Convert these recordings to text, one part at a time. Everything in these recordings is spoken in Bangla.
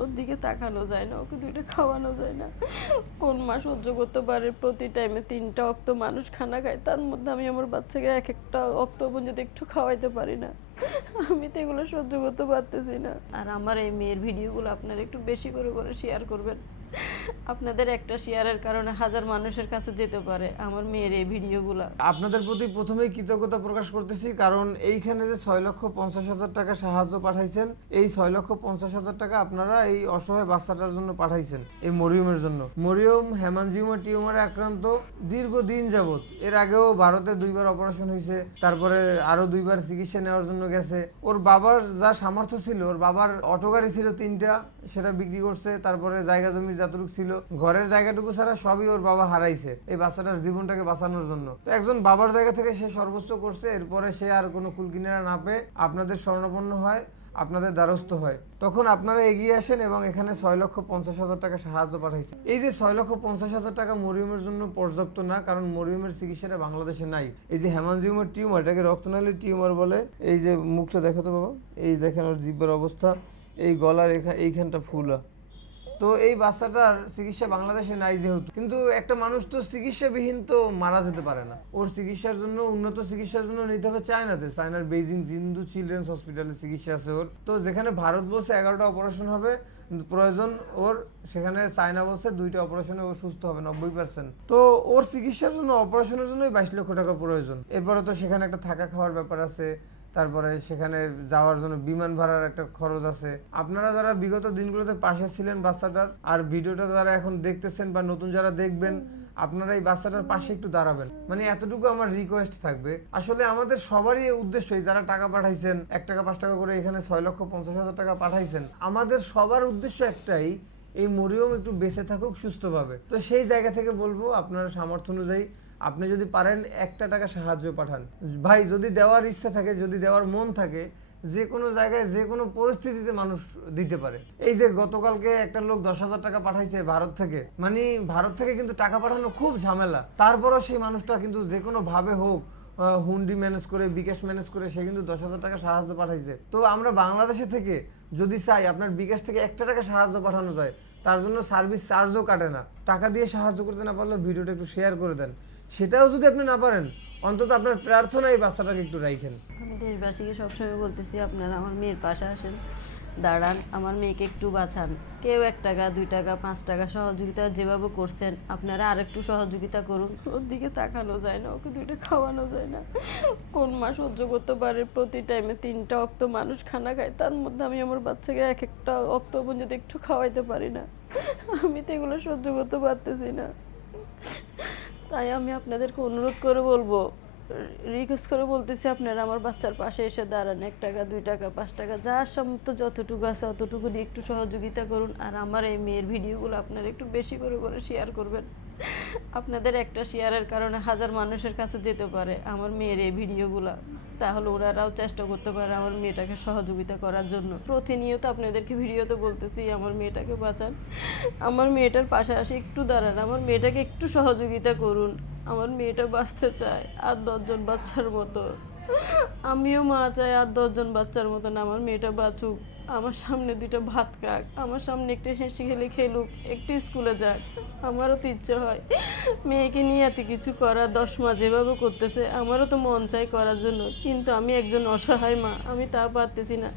ওর দিকে তাকানো যায় না, ওকে দুইটা খাওয়ানো যায় না। কোন মা সহ্য করতে পারে প্রতি টাইমে 3টা অক্ত মানুষ খানা খায়, তার মধ্যে আমি আমার বাচ্চাকে এক একটা অক্ত পর্যন্ত একটু খাওয়াইতে পারি না। আমি তো এগুলো সহ্য করতে পারতেছি না। আর আমার এই মেয়ের ভিডিওগুলো আপনারা একটু বেশি করে করে শেয়ার করবেন। আপনাদের একটা শেয়ারের কারণে হাজার মানুষের কাছে যেতে পারে আমার মেয়ের এই ভিডিওগুলো। আপনাদের প্রতি প্রথমেই কৃতজ্ঞতা প্রকাশ করতেছি, কারণ এইখানে যে 6,50,000 টাকা সাহায্য পাঠাইছেন, এই 6,50,000 টাকা আপনারা এই অসহায় বাচ্চাটার জন্য পাঠাইছেন, এই মরিয়মের জন্য। মরিয়ম হেমানজিওমা টিউমারে আক্রান্ত দীর্ঘদিন যাবত। এর আগেও ভারতে 2বার অপারেশন হয়েছে, তারপরে আরো 2বার চিকিৎসা নেওয়ার জন্য গেছে। ওর বাবার যা সামর্থ্য ছিল, ওর বাবার অটো গাড়ি ছিল 3টা, সেটা বিক্রি করছে। তারপরে জায়গা জমি যতটুকু ছিল, ঘরের জায়গাটুকু ছাড়া সবই ওর বাবা হারাইছে এই বাচ্চাটার জীবনটাকে বাঁচানোর জন্য। তো একজন বাবার জায়গা থেকে সে সর্বোচ্চ করছে, এরপরে সে আর কোনো কুলকিনারা না পেয়ে আপনাদের শরণাপন্ন হয়, আপনাদের দ্বারস্থ হয়। তখন আপনারা এগিয়ে আসেন এবং এখানে 6,50,000 টাকা সাহায্য পাঠাইছে। এই যে 6,50,000 টাকা মরিয়মের জন্য পর্যাপ্ত না, কারণ মরিয়মের চিকিৎসাটা বাংলাদেশে নাই। এই যে হেমানজিওমার টিউমার, এটাকে রক্তনালীর টিউমার বলে। এই যে মুখটা দেখো তো বাবা, এই দেখেন ওর জিহ্বার অবস্থা, এই গলার এইখানটা ফুলা। তো এই বাচ্চাটার চিকিৎসা বাংলাদেশে নাই যেহেতু, কিন্তু একটা মানুষ তো চিকিৎসাবিহীন তো মারা যেতে পারে না। ওর চিকিৎসার জন্য, উন্নত চিকিৎসার জন্য নিতে হবে চায়নাতে। চায়নার বেইজিং জিন্দু চিলড্রেন্স হসপিটালে চিকিৎসা আছে ওর। তো যেখানে ভারত বলছে 11টা অপারেশন হবে প্রয়োজন ওর, সেখানে চায়না বলছে 2টা অপারেশনে ও সুস্থ হবে 90%। তো ওর চিকিৎসার জন্য, অপারেশনের জন্যই 22 লক্ষ টাকা প্রয়োজন। এরপরে তো সেখানে একটা থাকা খাওয়ার ব্যাপার আছে, তারপরে সেখানে যাওয়ার জন্য বিমান ভাড়ার একটা খরচ আছে। আপনারা যারা বিগত দিনগুলোতে পাশে ছিলেন বাচ্চাটার, আর ভিডিওটা যারা এখন দেখতেছেন বা নতুন যারা দেখবেন, আপনারা এই বাচ্চাটার পাশে একটু দাঁড়াবেন। মানে এতটুকু আমার রিকোয়েস্ট থাকবে। আসলে আমাদের সবারই উদ্দেশ্যই, যারা টাকা পাঠাইছেন 1 টাকা 5 টাকা করে, এখানে 6,50,000 টাকা পাঠাইছেন, আমাদের সবার উদ্দেশ্য একটাই, এই মরিয়ম একটু বেঁচে থাকুক সুস্থভাবে। তো সেই জায়গা থেকে বলবো, আপনার সামর্থ্য অনুযায়ী আপনি যদি পারেন 1টা টাকা সাহায্য পাঠান। ভাই, যদি দেওয়ার ইচ্ছা থাকে, যদি দেওয়ার মন থাকে, যে কোনো জায়গায় যে কোনো পরিস্থিতিতে মানুষ দিতে পারে। এই যে গতকালকে একটা লোক 10,000 টাকা পাঠাইছে ভারত থেকে, মানে ভারত থেকে কিন্তু টাকা পাঠানো খুব ঝামেলা। তারপরও সেই মানুষটা কিন্তু যে কোনো ভাবে হোক, হুন্ডি ম্যানেজ করে, বিকাশ ম্যানেজ করে, সে কিন্তু 10,000 টাকা সাহায্য পাঠাইছে। তো আমরা বাংলাদেশে থেকে যদি চাই আপনার বিকাশ থেকে 1টা টাকা সাহায্য পাঠানো যায়, তার জন্য সার্ভিস চার্জও কাটে না। টাকা দিয়ে সাহায্য করতে না পারলে ভিডিওটা একটু শেয়ার করে দেন। সেটাও যদি আপনি না পারেন, অন্তত আপনার প্রার্থনায় বাচ্চাটাকে একটু রাখেন। আমি দেশবাসীকে সবসময় বলতেছি, আপনারা আমার মেয়ের পাশে আসেন, দাঁড়ান, আমার মেয়েকে একটু বাঁচান। কেউ 1 টাকা 2 টাকা 5 টাকা সহযোগিতা যেভাবে করছেন, আপনারা আরেকটু সহযোগিতা করুন। ওর দিকে তাকানো যায় না, ওকে দুইটা খাওয়ানো যায় না। কোন মা সহ্য করতে পারে প্রতি টাইমে 3টা অক্ত মানুষ খানা খায়, তার মধ্যে আমি আমার বাচ্চাকে এক একটা অক্ত পর্যন্ত একটু খাওয়াইতে পারি না। আমি তো এগুলো সহ্য করতে পারতেছি না। তাই আমি আপনাদেরকে অনুরোধ করে বলবো, রিকোয়েস্ট করে বলতেছি, আপনারা আমার বাচ্চার পাশে এসে দাঁড়ান। 1 টাকা 2 টাকা 5 টাকা যার সামর্থ্য যতটুকু আছে অতটুকু দিয়ে একটু সহযোগিতা করুন। আর আমার এই মেয়ের ভিডিওগুলো আপনারা একটু বেশি করে করে শেয়ার করবেন। আপনাদের একটা শেয়ারের কারণে হাজার মানুষের কাছে যেতে পারে আমার মেয়ের এই ভিডিওগুলো। তাহলে ওনারাও চেষ্টা করতে পারে আমার মেয়েটাকে সহযোগিতা করার জন্য। প্রতিনিয়ত আপনাদেরকে ভিডিওতে বলতেছি, আমার মেয়েটাকে বাঁচান, আমার মেয়েটার পাশে আসে একটু দাঁড়ান, আমার মেয়েটাকে একটু সহযোগিতা করুন। আমার মেয়েটা বাঁচতে চায় আর 10 জন বাচ্চার মতো। আমিও মা চাই আর 10 জন বাচ্চার মতন আমার মেয়েটা বাঁচুক, আমার সামনে 2টা ভাত খাক, আমার সামনে একটু হেসে খেলে খেলুক, একটু স্কুলে যাক। আমারও তো ইচ্ছে হয় মেয়েকে নিয়ে এত কিছু করা, 10 মা যেভাবে করতেছে আমারও তো মন চাই করার জন্য, কিন্তু আমি একজন অসহায় মা, আমি তা পারতেছি না।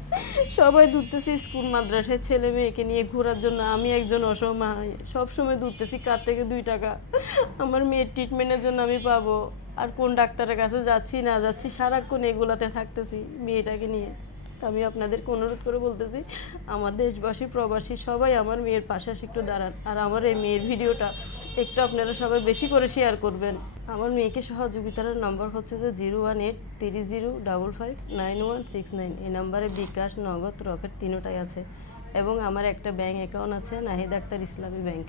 সবাই দূরতেছি স্কুল মাদ্রাসায় ছেলে মেয়েকে নিয়ে ঘোরার জন্য, আমি একজন অসহায় সবসময় দূরতেছি কার থেকে 2 টাকা আমার মেয়ের ট্রিটমেন্টের জন্য আমি পাবো, আর কোন ডাক্তারের কাছে যাচ্ছি না যাচ্ছি, সারাক্ষণ এগুলাতে থাকতেছি মেয়েটাকে নিয়ে। তো আমি আপনাদেরকে অনুরোধ করে বলতেছি, আমার দেশবাসী প্রবাসী সবাই আমার মেয়ের পাশে এসে একটু দাঁড়ান। আর আমার এই মেয়ের ভিডিওটা একটু আপনারা সবাই বেশি করে শেয়ার করবেন। আমার মেয়েকে সহযোগিতার নম্বর হচ্ছে যে 01830559169। এই নাম্বারে বিকাশ, নগদ, রকেট 3টাই আছে, এবং আমার একটা ব্যাংক অ্যাকাউন্ট আছে, নাহিদ আক্তার ইসলামী ব্যাংক।